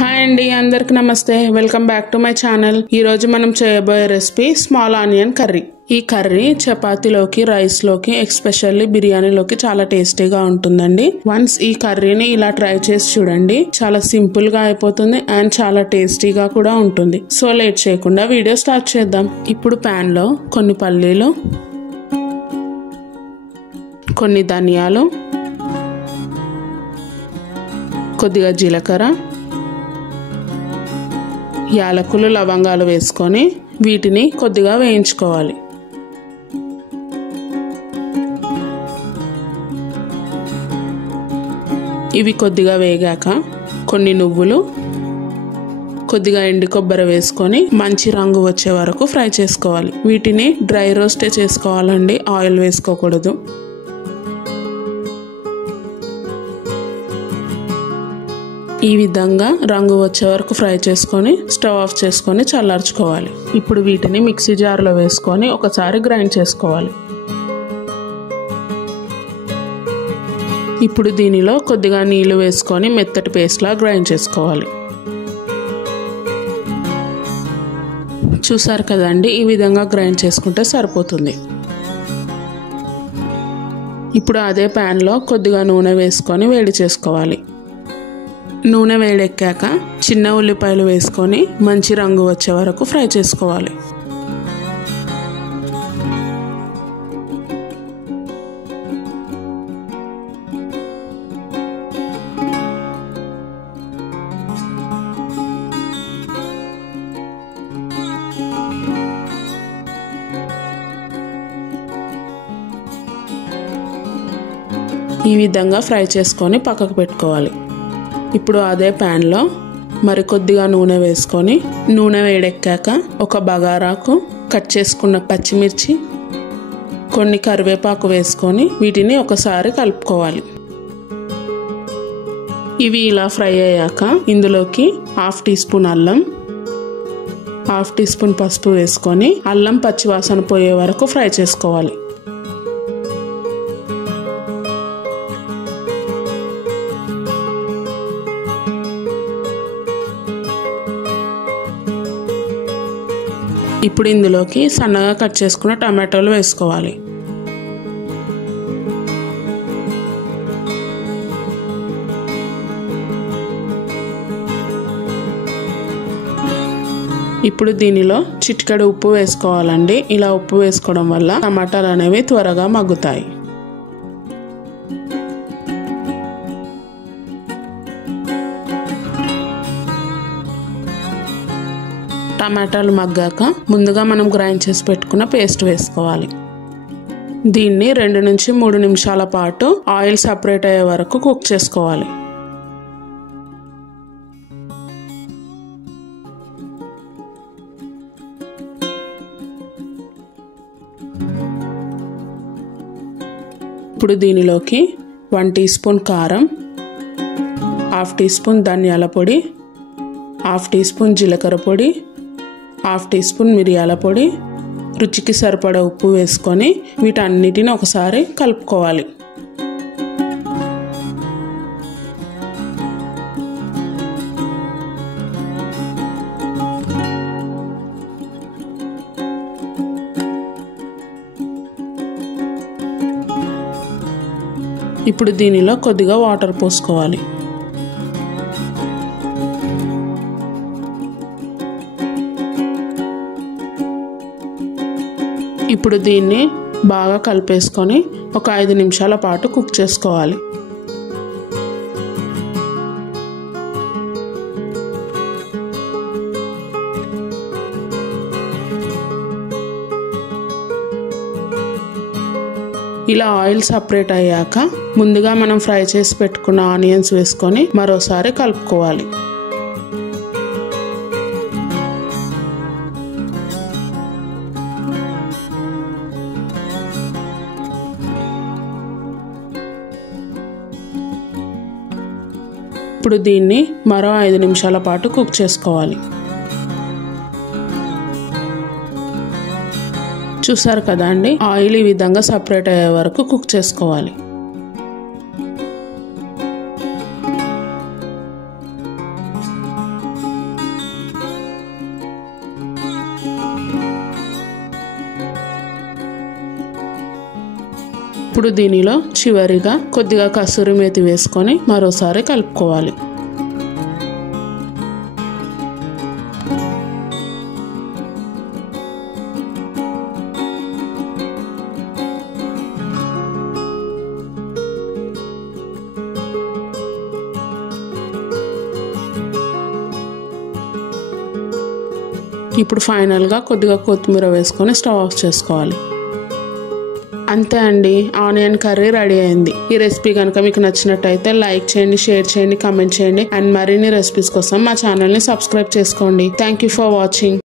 Hi అండి, అందరికి నమస్తే. Welcome back to my channel. ఈ రోజు మనం చేయబోయే రెసిపీ స్మాల్ ఆనియన్ కర్రీ. ఈ కర్రీ చపాతీలోకి, రైస్ లోకి, ఎస్పెషల్లీ బిర్యానీలోకి చాలా టేస్టీగా ఉంటుందండి. వన్స్ ఈ కర్రీని ఇలా ట్రై చేసి చూడండి. చాలా సింపుల్ గా అయిపోతుంది అండ్ చాలా టేస్టీగా కూడా ఉంటుంది. సో లేట్ చేయకుండా వీడియో స్టార్ట్ చేద్దాం. ఇప్పుడు పాన్ లో కొన్ని పల్లీలు, కొన్ని ధనియాలు, కొద్దిగా జీలకర్ర, యాలకులు, లవంగాలు వేసుకొని వీటిని కొద్దిగా వేయించుకోవాలి. ఇవి కొద్దిగా వేగాక కొన్ని నువ్వులు, కొద్దిగా ఎండు కొబ్బరి వేసుకొని మంచి రంగు వచ్చే వరకు ఫ్రై చేసుకోవాలి. వీటిని డ్రై రోస్టే చేసుకోవాలండి, ఆయిల్ వేసుకోకూడదు. ఈ విధంగా రంగు వచ్చే వరకు ఫ్రై చేసుకొని స్టవ్ ఆఫ్ చేసుకొని చల్లార్చుకోవాలి. ఇప్పుడు వీటిని మిక్సీ జార్లో వేసుకొని ఒకసారి గ్రైండ్ చేసుకోవాలి. ఇప్పుడు దీనిలో కొద్దిగా నీళ్లు వేసుకొని మెత్తటి పేస్ట్లా గ్రైండ్ చేసుకోవాలి. చూసారు కదండి, ఈ విధంగా గ్రైండ్ చేసుకుంటే సరిపోతుంది. ఇప్పుడు అదే ప్యాన్లో కొద్దిగా నూనె వేసుకొని వేడి చేసుకోవాలి. నూనె వేడెక్కాక చిన్న ఉల్లిపాయలు వేసుకొని మంచి రంగు వచ్చే వరకు ఫ్రై చేసుకోవాలి. ఈ విధంగా ఫ్రై చేసుకొని పక్కకు పెట్టుకోవాలి. ఇప్పుడు అదే ప్యాన్లో మరికొద్దిగా నూనె వేసుకొని నూనె వేడెక్కాక ఒక బగారాకు, కట్ చేసుకున్న పచ్చిమిర్చి, కొన్ని కరివేపాకు వేసుకొని వీటిని ఒకసారి కలుపుకోవాలి. ఇవి ఇలా ఫ్రై అయ్యాక ఇందులోకి 1/2 టీ స్పూన్ అల్లం, 1/2 టీ స్పూన్ పసుపు వేసుకొని అల్లం పచ్చివాసన పోయే వరకు ఫ్రై చేసుకోవాలి. ఇప్పుడు ఇందులోకి సన్నగా కట్ చేసుకున్న టమాటోలు వేసుకోవాలి. ఇప్పుడు దీనిలో చిటికెడు ఉప్పు వేసుకోవాలండి. ఇలా ఉప్పు వేసుకోవడం వల్ల టమాటాలు అనేవి త్వరగా మగ్గుతాయి. టమాటాలు మగ్గాక ముందుగా మనం గ్రైండ్ చేసి పెట్టుకున్న పేస్ట్ వేసుకోవాలి. దీన్ని 2 నుంచి 3 నిమిషాల పాటు ఆయిల్ సపరేట్ అయ్యే వరకు కుక్ చేసుకోవాలి. ఇప్పుడు దీనిలోకి 1 టీ స్పూన్ కారం, 1/2 టీ స్పూన్ ధనియాల పొడి, 1/2 టీ స్పూన్ జీలకర్ర పొడి, 1/2 టీ స్పూన్ మిరియాల పొడి, రుచికి సరిపడా ఉప్పు వేసుకొని వీటన్నిటిని ఒకసారి కలుపుకోవాలి. ఇప్పుడు దీనిలో కొద్దిగా వాటర్ పోసుకోవాలి. ఇప్పుడు దీన్ని బాగా కలిపేసుకొని ఒక 5 నిమిషాల పాటు కుక్ చేసుకోవాలి. ఇలా ఆయిల్ సపరేట్ అయ్యాక ముందుగా మనం ఫ్రై చేసి పెట్టుకున్న ఆనియన్స్ వేసుకొని మరోసారి కలుపుకోవాలి. ఇప్పుడు దీన్ని మరో 5 నిమిషాల పాటు కుక్ చేసుకోవాలి. చూసారు కదా అండి, ఆయిల్ ఈ విధంగా సపరేట్ అయ్యే వరకు కుక్ చేసుకోవాలి. ఇప్పుడు దీనిలో చివరిగా కొద్దిగా కసూరి మేతి వేసుకొని మరోసారి కలుపుకోవాలి. ఇప్పుడు ఫైనల్గా కొద్దిగా కొత్తిమీర వేసుకొని స్టవ్ ఆఫ్ చేసుకోవాలి. అంతే అండి, ఆనియన్ కర్రీ రెడీ అయింది. ఈ రెసిపీ కనుక మీకు నచ్చినట్టయితే లైక్ చేయండి, షేర్ చేయండి, కామెంట్ చేయండి అండ్ మరిన్ని రెసిపీస్ కోసం మా ఛానల్ని సబ్స్క్రైబ్ చేసుకోండి. Thank you for watching.